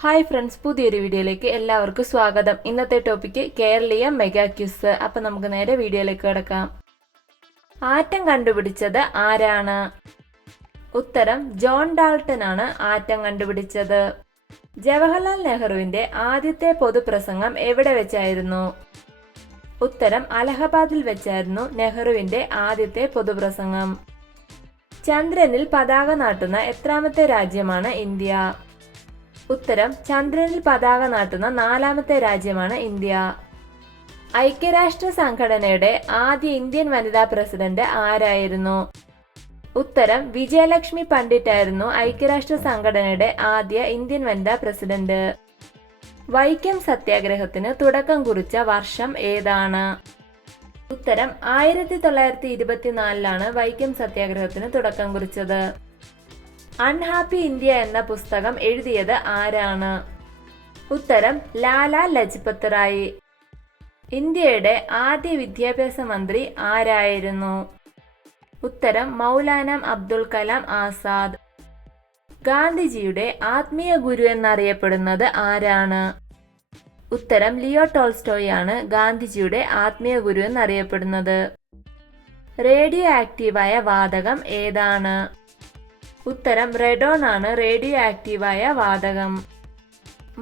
Hi friends പുതിയൊരു വീഡിയോയിലേക്ക് എല്ലാവർക്കും സ്വാഗതം. ഇന്നത്തെ ടോപ്പിക്ക് കേരളീയ മെഗാ ക്യൂസ്. അപ്പൊ നമുക്ക് നേരെ വീഡിയോയിലേക്ക് കിടക്കാം. ആറ്റം കണ്ടുപിടിച്ചത് ആരാണ്? ഉത്തരം ജോൺ ഡാൾട്ടൺ ആണ് ആറ്റം കണ്ടുപിടിച്ചത്. ജവഹർലാൽ നെഹ്റുവിന്റെ ആദ്യത്തെ പൊതുപ്രസംഗം എവിടെ വെച്ചായിരുന്നു? ഉത്തരം അലഹബാദിൽ വെച്ചായിരുന്നു നെഹ്റുവിന്റെ ആദ്യത്തെ പൊതുപ്രസംഗം. ചന്ദ്രനിൽ പതാക നാട്ടുന്ന എത്രാമത്തെ രാജ്യമാണ് ഇന്ത്യ? ഉത്തരം ചന്ദ്രനിൽ പതാക നാട്ടുന്ന നാലാമത്തെ രാജ്യമാണ് ഇന്ത്യ. ഐക്യരാഷ്ട്ര സംഘടനയുടെ ആദ്യ ഇന്ത്യൻ വനിതാ പ്രസിഡന്റ് ആരായിരുന്നു? ഉത്തരം വിജയലക്ഷ്മി പണ്ഡിറ്റ് ആയിരുന്നു ഐക്യരാഷ്ട്ര സംഘടനയുടെ ആദ്യ ഇന്ത്യൻ വനിതാ പ്രസിഡന്റ്. വൈക്കം സത്യാഗ്രഹത്തിന് തുടക്കം കുറിച്ച വർഷം ഏതാണ്? ഉത്തരം ആയിരത്തി തൊള്ളായിരത്തി ഇരുപത്തിനാലിലാണ് വൈക്കം സത്യാഗ്രഹത്തിന് തുടക്കം കുറിച്ചത്. അൺഹാപ്പി ഇന്ത്യ എന്ന പുസ്തകം എഴുതിയത് ആരാണ്? ഉത്തരം ലാല ലജ്പത് റായി ഇന്ത്യയുടെ ആദ്യ വിദ്യാഭ്യാസ മന്ത്രി ആരായിരുന്നു? ഉത്തരം മൗലാന അബ്ദുൽ കലാം ആസാദ്. ഗാന്ധിജിയുടെ ആത്മീയ ഗുരു എന്നറിയപ്പെടുന്നത് ആരാണ്? ഉത്തരം ലിയോ ടോൾസ്റ്റോയ് ആണ് ഗാന്ധിജിയുടെ ആത്മീയ ഗുരു എന്നറിയപ്പെടുന്നത്. റേഡിയോ ആക്റ്റീവായ വാതകം ഏതാണ്? ഉത്തരം റെഡോൺ ആണ് റേഡിയോ ആക്റ്റീവായ വാതകം.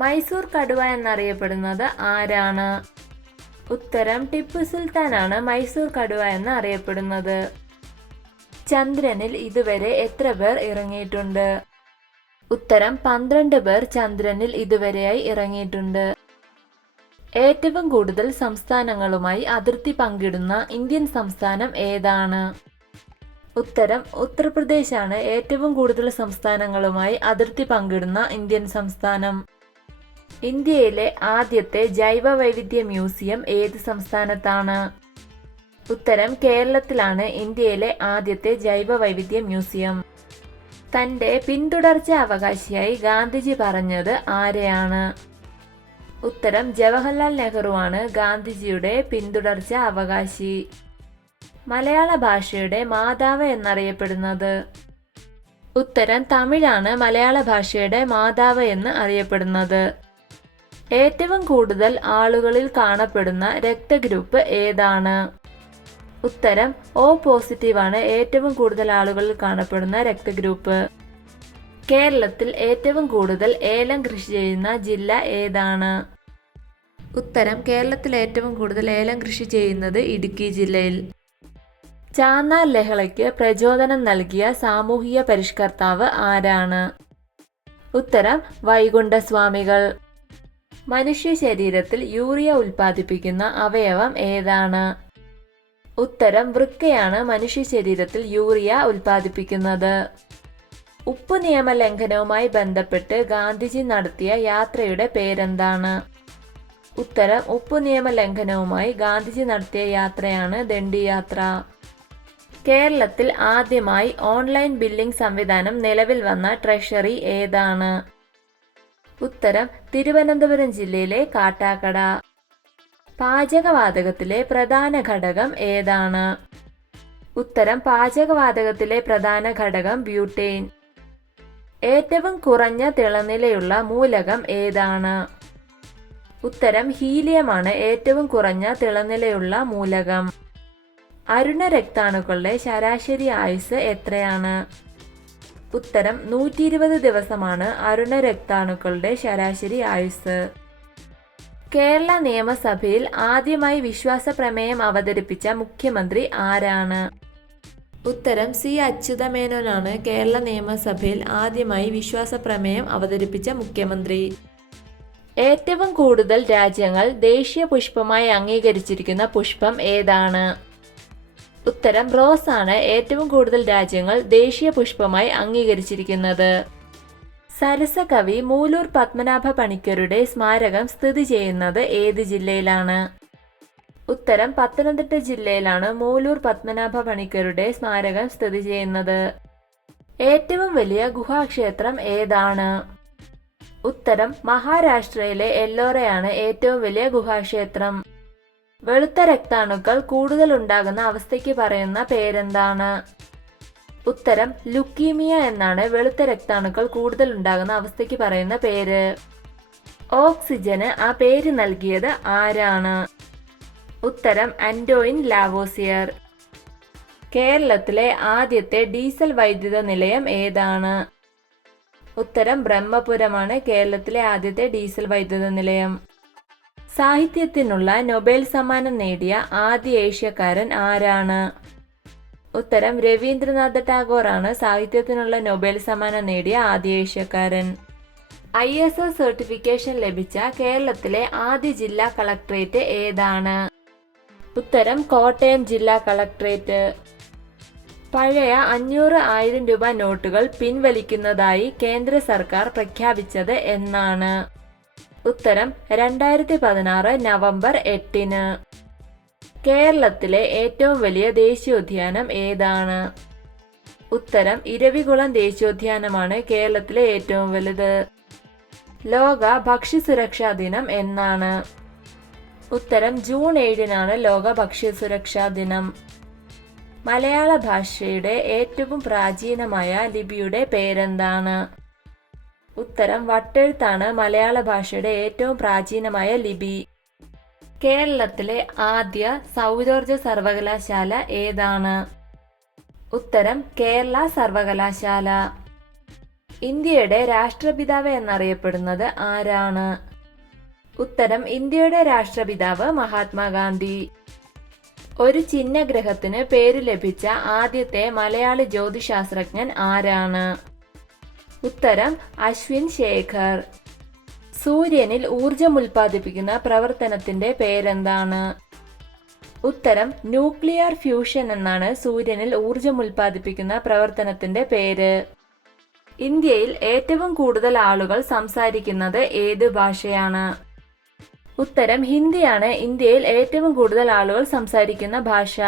മൈസൂർ കടുവ എന്നറിയപ്പെടുന്നത് ആരാണ്? ഉത്തരം ടിപ്പു സുൽത്താനാണ് മൈസൂർ കടുവ എന്ന് അറിയപ്പെടുന്നത് ചന്ദ്രനിൽ ഇതുവരെ എത്ര പേർ ഇറങ്ങിയിട്ടുണ്ട്? ഉത്തരം പന്ത്രണ്ട് പേർ ചന്ദ്രനിൽ ഇതുവരെയായി ഇറങ്ങിയിട്ടുണ്ട്. ഏറ്റവും കൂടുതൽ സംസ്ഥാനങ്ങളുമായി അതിർത്തി പങ്കിടുന്ന ഇന്ത്യൻ സംസ്ഥാനം ഏതാണ്? ഉത്തരം ഉത്തർപ്രദേശാണ്. ഏറ്റവും കൂടുതൽ സംസ്ഥാനങ്ങളുമായി അതിർത്തി പങ്കിടുന്ന ഇന്ത്യൻ സംസ്ഥാനം. ഇന്ത്യയിലെ ആദ്യത്തെ ജൈവ വൈവിധ്യ മ്യൂസിയം ഏത് സംസ്ഥാനത്താണ്? ഉത്തരം കേരളത്തിലാണ് ഇന്ത്യയിലെ ആദ്യത്തെ ജൈവ വൈവിധ്യ മ്യൂസിയം. തന്റെ പിന്തുടർച്ച അവകാശിയായി ഗാന്ധിജി പറഞ്ഞത് ആരെയാണ്? ഉത്തരം ജവഹർലാൽ നെഹ്റുവാണ് ഗാന്ധിജിയുടെ പിന്തുടർച്ച അവകാശി. മലയാള ഭാഷയുടെ മാതാവ് എന്നറിയപ്പെടുന്നത്. ഉത്തരം തമിഴാണ് മലയാള ഭാഷയുടെ മാതാവ് എന്ന് അറിയപ്പെടുന്നത്. ഏറ്റവും കൂടുതൽ ആളുകളിൽ കാണപ്പെടുന്ന രക്തഗ്രൂപ്പ് ഏതാണ്? ഉത്തരം ഓ പോസിറ്റീവാണ് ഏറ്റവും കൂടുതൽ ആളുകളിൽ കാണപ്പെടുന്ന രക്തഗ്രൂപ്പ്. കേരളത്തിൽ ഏറ്റവും കൂടുതൽ ഏലം കൃഷി ചെയ്യുന്ന ജില്ല ഏതാണ്? ഉത്തരം കേരളത്തിൽ ഏറ്റവും കൂടുതൽ ഏലം കൃഷി ചെയ്യുന്നത് ഇടുക്കി ജില്ലയിൽ. ചാന്നാർ ലഹളയ്ക്ക് പ്രചോദനം നൽകിയ സാമൂഹിക പരിഷ്കർത്താവ് ആരാണ്? ഉത്തരം വൈകുണ്ഠസ്വാമികൾ. മനുഷ്യ ശരീരത്തിൽ യൂറിയ ഉൽപ്പാദിപ്പിക്കുന്ന അവയവം ഏതാണ്? ഉത്തരം വൃക്കയാണ് മനുഷ്യ ശരീരത്തിൽ യൂറിയ ഉൽപ്പാദിപ്പിക്കുന്നത്. ഉപ്പ് നിയമ ലംഘനവുമായി ബന്ധപ്പെട്ട് ഗാന്ധിജി നടത്തിയ യാത്രയുടെ പേരെന്താണ്? ഉത്തരം ഉപ്പ് നിയമ ലംഘനവുമായി ഗാന്ധിജി നടത്തിയ യാത്രയാണ് ദണ്ഡി യാത്ര കേരളത്തിൽ ആദ്യമായി ഓൺലൈൻ ബില്ലിംഗ് സംവിധാനം നിലവിൽ വന്ന ട്രഷറി ഏതാണ്? ഉത്തരം തിരുവനന്തപുരം ജില്ലയിലെ കാട്ടാക്കട. പാചകവാതകത്തിലെ പ്രധാന ഘടകം ഏതാണ്? ഉത്തരം പാചകവാതകത്തിലെ പ്രധാന ഘടകം ബ്യൂട്ടേൻ. ഏറ്റവും കുറഞ്ഞ തിളനിലയുള്ള മൂലകം ഏതാണ്? ഉത്തരം ഹീലിയമാണ് ഏറ്റവും കുറഞ്ഞ തിളനിലയുള്ള മൂലകം. അരുണ രക്താണുക്കളുടെ ശരാശരി ആയുസ് എത്രയാണ്? ഉത്തരം നൂറ്റി ഇരുപത് ദിവസമാണ് അരുണ രക്താണുക്കളുടെ ശരാശരി ആയുസ് കേരള നിയമസഭയിൽ ആദ്യമായി വിശ്വാസ പ്രമേയം അവതരിപ്പിച്ച മുഖ്യമന്ത്രി ആരാണ്? ഉത്തരം സി അച്യുതമേനോനാണ് കേരള നിയമസഭയിൽ ആദ്യമായി വിശ്വാസ പ്രമേയം അവതരിപ്പിച്ച മുഖ്യമന്ത്രി. ഏറ്റവും കൂടുതൽ രാജ്യങ്ങൾ ദേശീയ പുഷ്പമായി അംഗീകരിച്ചിരിക്കുന്ന പുഷ്പം ഏതാണ്? ഉത്തരം റോസ് ആണ് ഏറ്റവും കൂടുതൽ രാജ്യങ്ങൾ ദേശീയ പുഷ്പമായി അംഗീകരിച്ചിരിക്കുന്നത്. സരസ കവി മൂലൂർ പത്മനാഭ പണിക്കരുടെ സ്മാരകം സ്ഥിതി ചെയ്യുന്നത് ഏത് ജില്ലയിലാണ്? ഉത്തരം പത്തനംതിട്ട ജില്ലയിലാണ് മൂലൂർ പത്മനാഭ പണിക്കരുടെ സ്മാരകം സ്ഥിതി ചെയ്യുന്നത്. ഏറ്റവും വലിയ ഗുഹാക്ഷേത്രം ഏതാണ്? ഉത്തരം മഹാരാഷ്ട്രയിലെ എല്ലോറയാണ് ഏറ്റവും വലിയ ഗുഹാക്ഷേത്രം. വെളുത്ത രക്താണുക്കൾ കൂടുതൽ ഉണ്ടാകുന്ന അവസ്ഥയ്ക്ക് പറയുന്ന പേരെന്താണ്? ഉത്തരം ലുക്കീമിയ എന്നാണ്. വെളുത്ത രക്താണുക്കൾ കൂടുതൽ ഉണ്ടാകുന്ന അവസ്ഥയ്ക്ക് പറയുന്ന പേര്. ഓക്സിജന് ആ പേര് നൽകിയത് ആരാണ്? ഉത്തരം അൻഡോയിൻ ലാവോസിയർ. കേരളത്തിലെ ആദ്യത്തെ ഡീസൽ വൈദ്യുത നിലയം ഏതാണ്? ഉത്തരം ബ്രഹ്മപുരമാണ്. കേരളത്തിലെ ആദ്യത്തെ ഡീസൽ വൈദ്യുത നിലയം. സാഹിത്യത്തിനുള്ള നൊബേൽ സമ്മാനം നേടിയ ആദ്യ ഏഷ്യക്കാരൻ ആരാണ്? ഉത്തരം രവീന്ദ്രനാഥ ടാഗോർ ആണ് സാഹിത്യത്തിനുള്ള നൊബേൽ സമ്മാനം നേടിയ ആദ്യ ഏഷ്യക്കാരൻ. ഐ എസ് എസ് സർട്ടിഫിക്കേഷൻ ലഭിച്ച കേരളത്തിലെ ആദ്യ ജില്ലാ കളക്ടറേറ്റ് ഏതാണ്? ഉത്തരം കോട്ടയം ജില്ലാ കളക്ടറേറ്റ് പഴയ അഞ്ഞൂറ് ആയിരം രൂപ നോട്ടുകൾ പിൻവലിക്കുന്നതായി കേന്ദ്ര സർക്കാർ പ്രഖ്യാപിച്ചത് എന്നാണ്. ഉത്തരം രണ്ടായിരത്തി പതിനാറ് നവംബർ എട്ടിന്. കേരളത്തിലെ ഏറ്റവും വലിയ ദേശീയോദ്യാനം ഏതാണ്? ഉത്തരം ഇരവികുളം ദേശീയോദ്യാനമാണ് കേരളത്തിലെ ഏറ്റവും വലുത്. ലോക ഭക്ഷ്യസുരക്ഷാ ദിനം എന്നാണ്. ഉത്തരം ജൂൺ ഏഴിനാണ് ലോക ഭക്ഷ്യസുരക്ഷാ ദിനം. മലയാള ഭാഷയുടെ ഏറ്റവും പ്രാചീനമായ ലിപിയുടെ പേരെന്താണ്? ഉത്തരം വട്ടെഴുത്താണ് മലയാള ഭാഷയുടെ ഏറ്റവും പ്രാചീനമായ ലിപി. കേരളത്തിലെ ആദ്യ സൗരോർജ സർവകലാശാല ഏതാണ്? ഉത്തരം കേരള സർവകലാശാല. ഇന്ത്യയുടെ രാഷ്ട്രപിതാവ് എന്നറിയപ്പെടുന്നത് ആരാണ്? ഉത്തരം ഇന്ത്യയുടെ രാഷ്ട്രപിതാവ് മഹാത്മാഗാന്ധി. ഒരു ചിഹ്നഗ്രഹത്തിന് പേര് ലഭിച്ച ആദ്യത്തെ മലയാളി ജ്യോതിശാസ്ത്രജ്ഞൻ ആരാണ്? ഉത്തരം അശ്വിൻ ശേഖർ. സൂര്യനിൽ ഊർജം ഉൽപ്പാദിപ്പിക്കുന്ന പ്രവർത്തനത്തിന്റെ പേരെന്താണ്? ഉത്തരം ന്യൂക്ലിയർ ഫ്യൂഷൻ എന്നാണ് സൂര്യനിൽ ഊർജം ഉൽപ്പാദിപ്പിക്കുന്ന പ്രവർത്തനത്തിന്റെ പേര്. ഇന്ത്യയിൽ ഏറ്റവും കൂടുതൽ ആളുകൾ സംസാരിക്കുന്നത് ഏത് ഭാഷയാണ്? ഉത്തരം ഹിന്ദിയാണ്. ഇന്ത്യയിൽ ഏറ്റവും കൂടുതൽ ആളുകൾ സംസാരിക്കുന്ന ഭാഷ.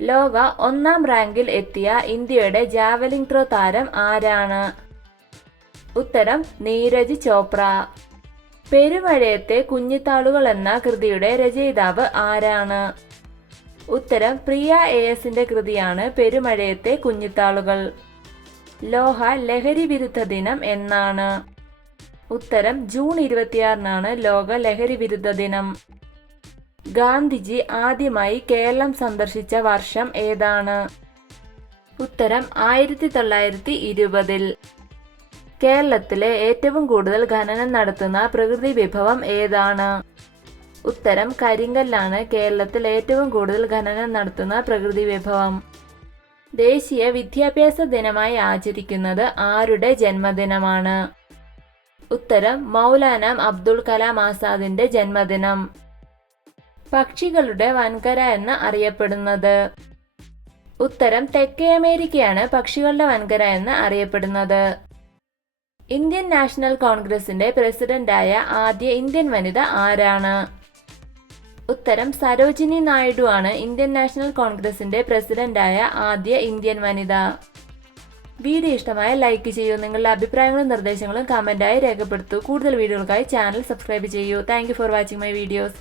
ലോക ഒന്നാം റാങ്കിൽ എത്തിയ ഇന്ത്യയുടെ ജാവലിംഗ് ത്രോ താരം ആരാണ്? ഉത്തരം നീരജ് ചോപ്ര. പെരുമഴയത്തെ കുഞ്ഞിത്താളുകൾ എന്ന കൃതിയുടെ രചയിതാവ് ആരാണ്? ഉത്തരം പ്രിയ എ എസിന്റെ കൃതിയാണ് പെരുമഴയത്തെ കുഞ്ഞിത്താളുകൾ. ലോഹ ലഹരി വിരുദ്ധ ദിനം എന്നാണ്. ഉത്തരം ജൂൺ ഇരുപത്തിയാറിനാണ് ലോക ലഹരി വിരുദ്ധ ദിനം. ഗാന്ധിജി ആദ്യമായി കേരളം സന്ദർശിച്ച വർഷം ഏതാണ്? ഉത്തരം ആയിരത്തി തൊള്ളായിരത്തി ഇരുപതിൽ. കേരളത്തിലെ ഏറ്റവും കൂടുതൽ ഖനനം നടത്തുന്ന പ്രകൃതി വിഭവം ഏതാണ്? ഉത്തരം കരിങ്കല്ലാണ് കേരളത്തിൽ ഏറ്റവും കൂടുതൽ ഖനനം നടത്തുന്ന പ്രകൃതി വിഭവം. ദേശീയ വിദ്യാഭ്യാസ ദിനമായി ആചരിക്കുന്നത് ആരുടെ ജന്മദിനമാണ്? ഉത്തരം മൗലാനാം അബ്ദുൾ കലാം ആസാദിന്റെ ജന്മദിനം. പക്ഷികളുടെ വൻകര എന്ന് അറിയപ്പെടുന്നത്. ഉത്തരം തെക്കേ അമേരിക്കയാണ് പക്ഷികളുടെ വൻകര എന്ന് അറിയപ്പെടുന്നത്. ഇന്ത്യൻ നാഷണൽ കോൺഗ്രസിന്റെ പ്രസിഡന്റായ ആദ്യ ഇന്ത്യൻ വനിത ആരാണ്? ഉത്തരം സരോജിനി നായിഡു ആണ് ഇന്ത്യൻ നാഷണൽ കോൺഗ്രസിന്റെ പ്രസിഡന്റായ ആദ്യ ഇന്ത്യൻ വനിത. വീഡിയോ ഇഷ്ടമായ ലൈക്ക് ചെയ്യൂ. നിങ്ങളുടെ അഭിപ്രായങ്ങളും നിർദ്ദേശങ്ങളും കമന്റായി രേഖപ്പെടുത്തൂ. കൂടുതൽ വീഡിയോകൾക്കായി ചാനൽ സബ്സ്ക്രൈബ് ചെയ്യൂ. Thank for watching my videos